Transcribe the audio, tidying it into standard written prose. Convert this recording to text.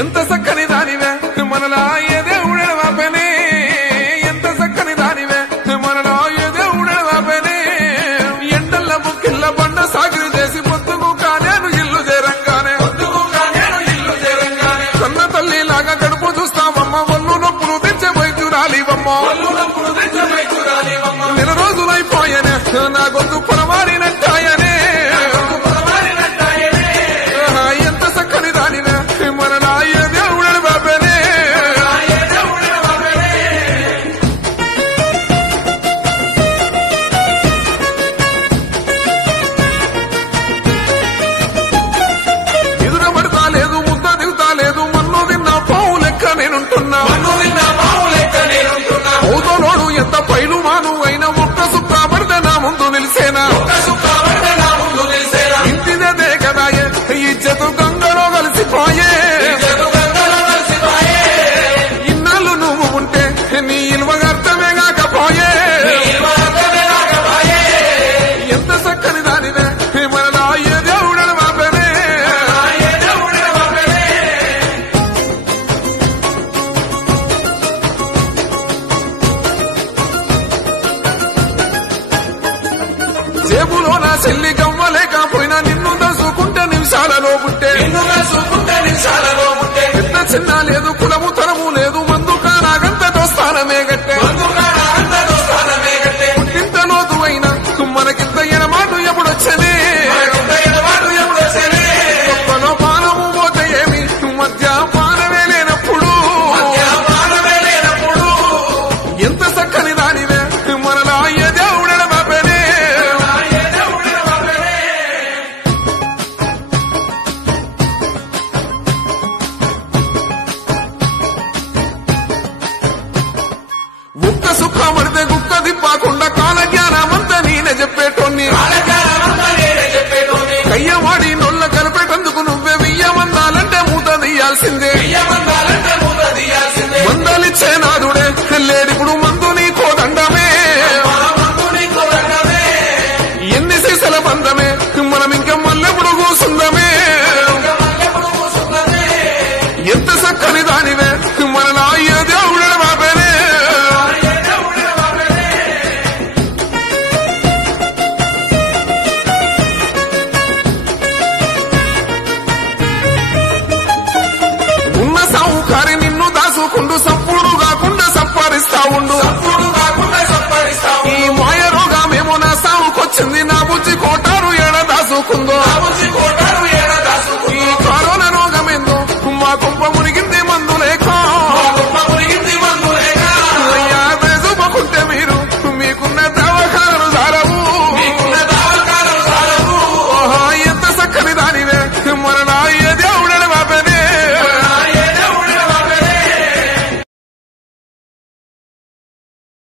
ఎంత చక్కని దానివే మనలా ఏ దేవుడే వాపనే ఎంత చక్కని దానివే మనలా ఏ దేవుడే వాపనే ఎండల్ల ముక్కిళ్ళ బండ సాగిరి చేసి పొద్దుకు కానేను ఇల్లు చేరంగానే కన్న తల్లి లాగా గడుపు చూస్తావమ్మ ఒళ్ళు నొప్పులు తెచ్చే వైద్యురాలివమ్మ నెల రోజులైపోయనే నా గొంతు పొరవాడినట్టాయనే ఎంత చక్కని దానివే మనలా ఏ దేవుడే బాబేనే ఎదురబడతా లేదు ముద్ద దిగుతా లేదు మన్ను తిన్న పావు లెక్క నేనుంటున్నా అవుతోనోడు ఎంత పైలు మాను అయినా ఒక్క సుక్క పడితే నా ముందు నిలిసేనా ఇంటిదే కదా ఇజ్జతు గంగలో కలిసిపోయే ఇన్నాళ్ళు నువ్వు ఉంటే నీ ఇల్వగా అర్థమే కాకపోయే ఎంత చక్కని దానివే మనలా ఏ దేవుడని మాపనే జేబులో నా చెల్లి గవ్వలేకపోయినా నిన్ను దసుకుంటే నిమిషాలలో పుట్టే పెద్ద చిన్న లేదు కులము తరము లేదు మందుకా నాగంత దోస్తానమే గట్టే పుట్టింత లోతు అయినా మనకింత ఎనమాటు ఎప్పుడొచ్చనే గొప్పలో పానము పోతే ఏమి మధ్య పానమే లేనప్పుడు ఎంత చక్కని దానివే మనలా ఏ దేవుడెడ బాబేనే ఒక్క సుఖ పడితే గుక్క దిప్పాకుండా కాల జ్ఞానమంతా నేనే చెప్పేటోన్ని కయ్యవాడి నొల్ల కలిపేటందుకు నువ్వే వెయ్యమందాలంటే మూత తీయాల్సిందే మందలిచ్చే నాదుడే లేడిప్పుడు మందు నీ కోదండమే ఎన్ని సీసల బంధమే మనం ఇంకా మల్లెప్పుడు కూసుందమే ఎంత చక్కని దానివే మనలా ఏ దేవుడే బాబేనే ఉన్న సావుకారి నిన్ను దాసుకుంటూ సప్పుడు కాకుండా సప్పరిస్తా ఉండు ఈ మాయ రోగమేమో నా సావుకొచ్చింది నా బుజ్జి కోటారు ఏడ దాసుకుందో